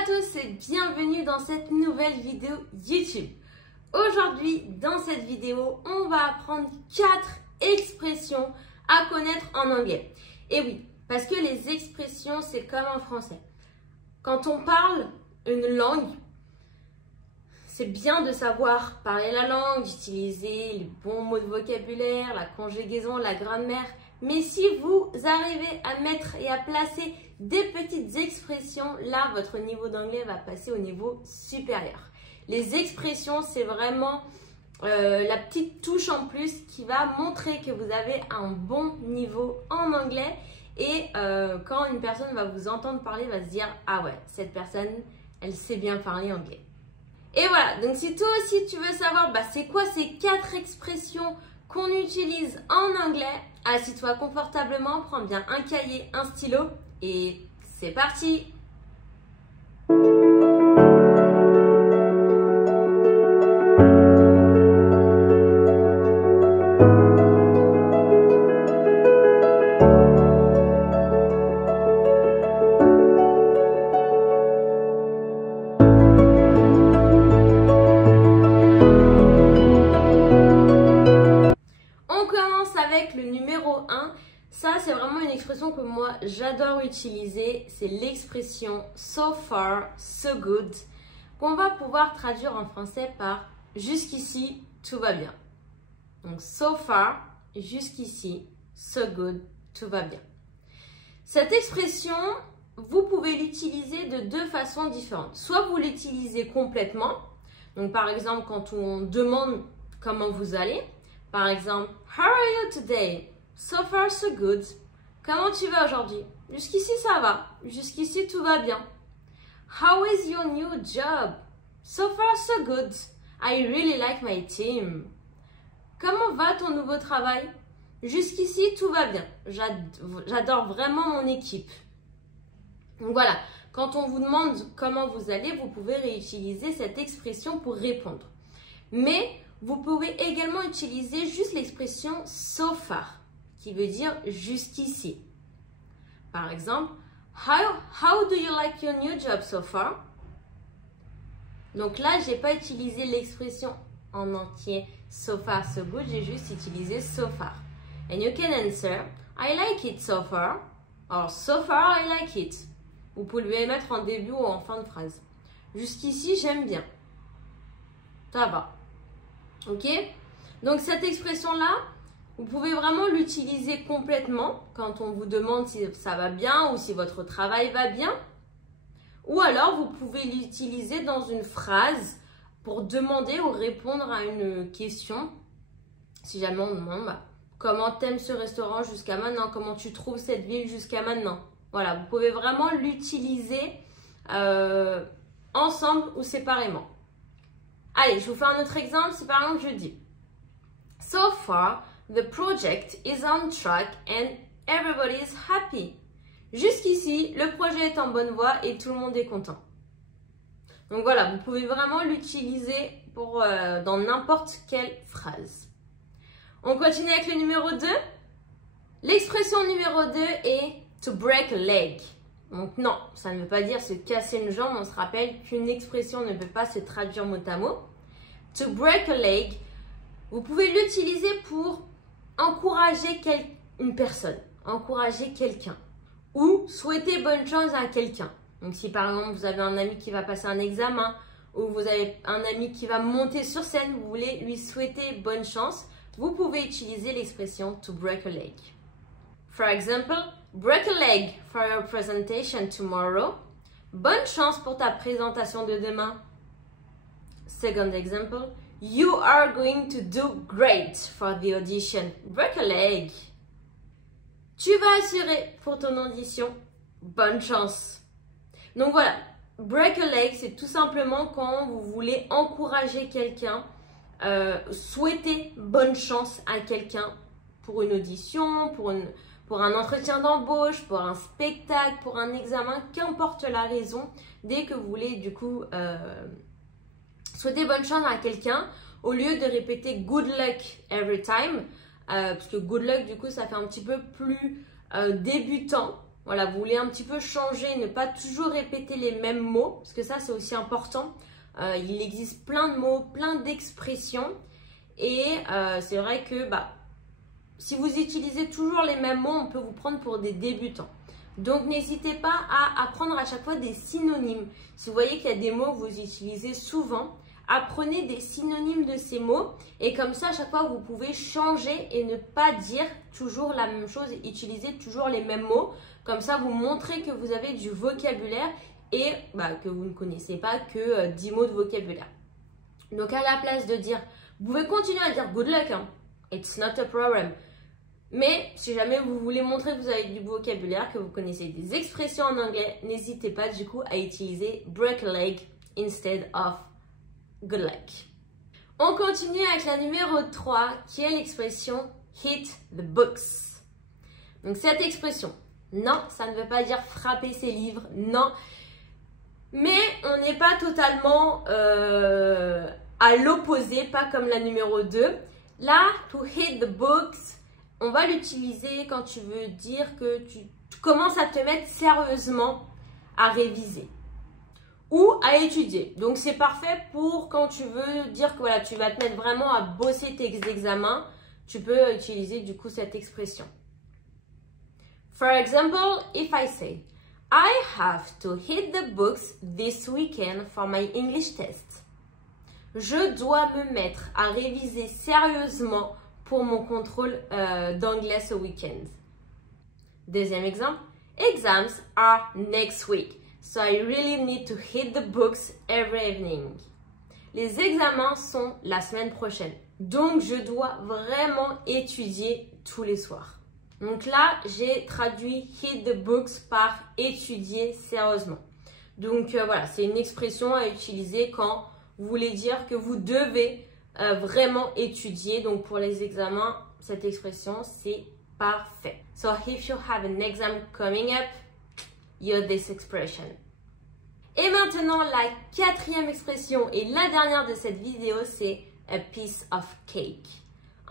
à tous et bienvenue dans cette nouvelle vidéo YouTube. Aujourd'hui, dans cette vidéo, on va apprendre 4 expressions à connaître en anglais. Et oui, parce que les expressions, c'est comme en français. Quand on parle une langue, c'est bien de savoir parler la langue, d'utiliser les bons mots de vocabulaire, la conjugaison, la grammaire. Mais si vous arrivez à mettre et à placer des petites expressions, là, votre niveau d'anglais va passer au niveau supérieur. Les expressions, c'est vraiment la petite touche en plus qui va montrer que vous avez un bon niveau en anglais. Et quand une personne va vous entendre parler, va se dire « Ah ouais, cette personne, elle sait bien parler anglais ». Et voilà, donc si toi aussi tu veux savoir c'est quoi ces 4 expressions qu'on utilise en anglais, assis-toi confortablement, prends bien un cahier, un stylo et c'est parti! Avec le numéro 1, ça c'est vraiment une expression que moi j'adore utiliser, c'est l'expression so far, so good, qu'on va pouvoir traduire en français par jusqu'ici, tout va bien. Donc so far, jusqu'ici, so good, tout va bien. Cette expression, vous pouvez l'utiliser de 2 façons différentes. Soit vous l'utilisez complètement, donc par exemple quand on demande comment vous allez, par exemple, how are you today? So far, so good. Comment tu vas aujourd'hui? Jusqu'ici, ça va. Jusqu'ici, tout va bien. How is your new job? So far, so good. I really like my team. Comment va ton nouveau travail? Jusqu'ici, tout va bien. J'adore vraiment mon équipe. Donc voilà, quand on vous demande comment vous allez, vous pouvez réutiliser cette expression pour répondre. Mais vous pouvez également utiliser juste l'expression so far, qui veut dire jusqu'ici. Par exemple, how do you like your new job so far? Donc là, je n'ai pas utilisé l'expression en entier so far, so good, j'ai juste utilisé so far. And you can answer, I like it so far, or so far I like it. Vous pouvez le mettre en début ou en fin de phrase. Jusqu'ici, j'aime bien. Ça va. Ok? Donc cette expression-là, vous pouvez vraiment l'utiliser complètement quand on vous demande si ça va bien ou si votre travail va bien. Ou alors vous pouvez l'utiliser dans une phrase pour demander ou répondre à une question. Si jamais on demande comment t'aimes ce restaurant jusqu'à maintenant, comment tu trouves cette ville jusqu'à maintenant. Voilà, vous pouvez vraiment l'utiliser ensemble ou séparément. Allez, je vous fais un autre exemple. Si par exemple je dis so far, the project is on track and everybody is happy. Jusqu'ici, le projet est en bonne voie et tout le monde est content. Donc voilà, vous pouvez vraiment l'utiliser pour dans n'importe quelle phrase. On continue avec le numéro 2. L'expression numéro 2 est to break a leg. Donc non, ça ne veut pas dire se casser une jambe. On se rappelle qu'une expression ne peut pas se traduire mot à mot. To break a leg, vous pouvez l'utiliser pour encourager une personne, encourager quelqu'un ou souhaiter bonne chance à quelqu'un. Donc si par exemple vous avez un ami qui va passer un examen ou vous avez un ami qui va monter sur scène, vous voulez lui souhaiter bonne chance, vous pouvez utiliser l'expression to break a leg. For example, break a leg for your presentation tomorrow. Bonne chance pour ta présentation de demain. Second example, you are going to do great for the audition. Break a leg. Tu vas assurer pour ton audition. Bonne chance. Donc voilà, break a leg, c'est tout simplement quand vous voulez encourager quelqu'un, souhaiter bonne chance à quelqu'un pour une audition, pour un entretien d'embauche, pour un spectacle, pour un examen, qu'importe la raison, dès que vous voulez du coup souhaiter bonne chance à quelqu'un, au lieu de répéter good luck every time, parce que good luck du coup ça fait un petit peu plus débutant, voilà, vous voulez un petit peu changer, ne pas toujours répéter les mêmes mots, parce que ça c'est aussi important. Il existe plein de mots, plein d'expressions et c'est vrai que si vous utilisez toujours les mêmes mots, on peut vous prendre pour des débutants. Donc n'hésitez pas à apprendre à chaque fois des synonymes. Si vous voyez qu'il y a des mots que vous utilisez souvent, apprenez des synonymes de ces mots et comme ça à chaque fois vous pouvez changer et ne pas dire toujours la même chose et utiliser toujours les mêmes mots. Comme ça vous montrez que vous avez du vocabulaire et que vous ne connaissez pas que 10 mots de vocabulaire. Donc à la place de dire, vous pouvez continuer à dire good luck, hein. It's not a problem. Mais si jamais vous voulez montrer que vous avez du vocabulaire, que vous connaissez des expressions en anglais, n'hésitez pas du coup à utiliser break a leg instead of good luck. On continue avec la numéro 3 qui est l'expression hit the books. Donc cette expression, non, ça ne veut pas dire frapper ses livres, non. Mais on n'est pas totalement à l'opposé, pas comme la numéro 2. Là, to hit the books, on va l'utiliser quand tu veux dire que tu commences à te mettre sérieusement à réviser ou à étudier. Donc, c'est parfait pour quand tu veux dire que voilà, tu vas te mettre vraiment à bosser tes examens. Tu peux utiliser du coup cette expression. For example, if I say, I have to hit the books this weekend for my English test. Je dois me mettre à réviser sérieusement pour mon contrôle d'anglais ce week-end. Deuxième exemple, exams are next week, so I really need to hit the books every evening. Les examens sont la semaine prochaine, donc je dois vraiment étudier tous les soirs. Donc là, j'ai traduit hit the books par étudier sérieusement. Donc voilà, c'est une expression à utiliser quand vous voulez dire que vous devez vraiment étudier. Donc pour les examens, cette expression c'est parfait. So if you have an exam coming up, use this expression. Et maintenant la quatrième expression et la dernière de cette vidéo, c'est a piece of cake.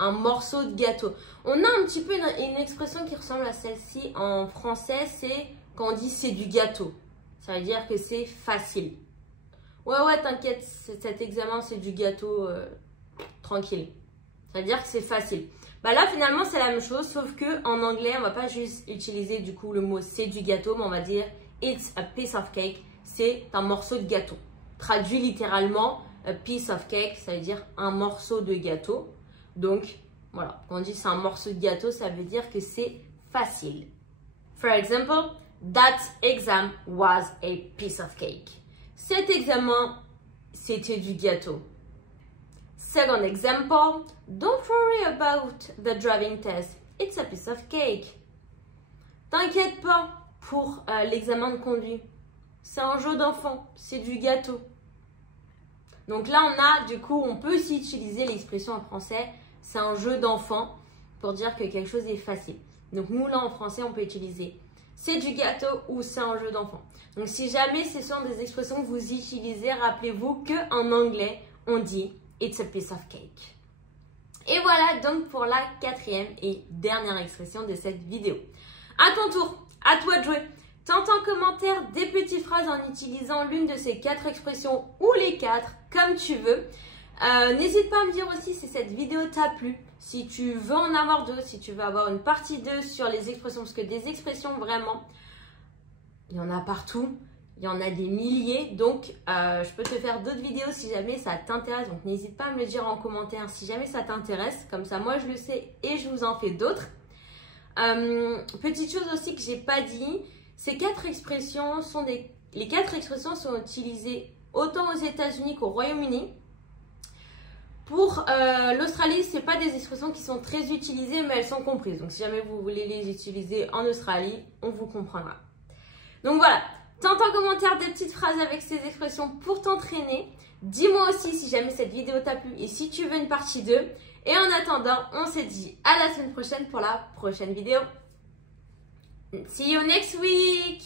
Un morceau de gâteau. On a un petit peu une expression qui ressemble à celle-ci en français, c'est quand on dit c'est du gâteau. Ça veut dire que c'est facile. Ouais, t'inquiète, cet examen, c'est du gâteau tranquille. Ça veut dire que c'est facile. Là, finalement, c'est la même chose, sauf que en anglais, on va pas juste utiliser du coup le mot c'est du gâteau, mais on va dire it's a piece of cake. C'est un morceau de gâteau. Traduit littéralement, a piece of cake, ça veut dire un morceau de gâteau. Donc, voilà, quand on dit c'est un morceau de gâteau, ça veut dire que c'est facile. For example, that exam was a piece of cake. Cet examen, c'était du gâteau. Second example, don't worry about the driving test. It's a piece of cake. T'inquiète pas pour l'examen de conduite. C'est un jeu d'enfant, c'est du gâteau. Donc là, on peut aussi utiliser l'expression en français, c'est un jeu d'enfant pour dire que quelque chose est facile. Donc nous, là, en français, on peut utiliser c'est du gâteau ou c'est un jeu d'enfant. Donc si jamais ce sont des expressions que vous utilisez, rappelez-vous qu'en anglais, on dit it's a piece of cake. Et voilà donc pour la quatrième et dernière expression de cette vidéo. À ton tour, à toi de jouer. Tente en commentaire des petites phrases en utilisant l'une de ces 4 expressions ou les 4, comme tu veux. N'hésite pas à me dire aussi si cette vidéo t'a plu, si tu veux en avoir 2, si tu veux avoir une partie 2 sur les expressions, parce que des expressions vraiment, il y en a partout, il y en a des milliers, donc je peux te faire d'autres vidéos si jamais ça t'intéresse, donc n'hésite pas à me le dire en commentaire si jamais ça t'intéresse, comme ça moi je le sais et je vous en fais d'autres. Petite chose aussi que j'ai pas dit, ces 4 expressions sont les 4 expressions sont utilisées autant aux États-Unis qu'au Royaume-Uni. Pour l'Australie, ce n'est pas des expressions qui sont très utilisées, mais elles sont comprises. Donc, si jamais vous voulez les utiliser en Australie, on vous comprendra. Donc, voilà. Tente en commentaire des petites phrases avec ces expressions pour t'entraîner. Dis-moi aussi si jamais cette vidéo t'a plu et si tu veux une partie 2. Et en attendant, on se dit à la semaine prochaine pour la prochaine vidéo. See you next week!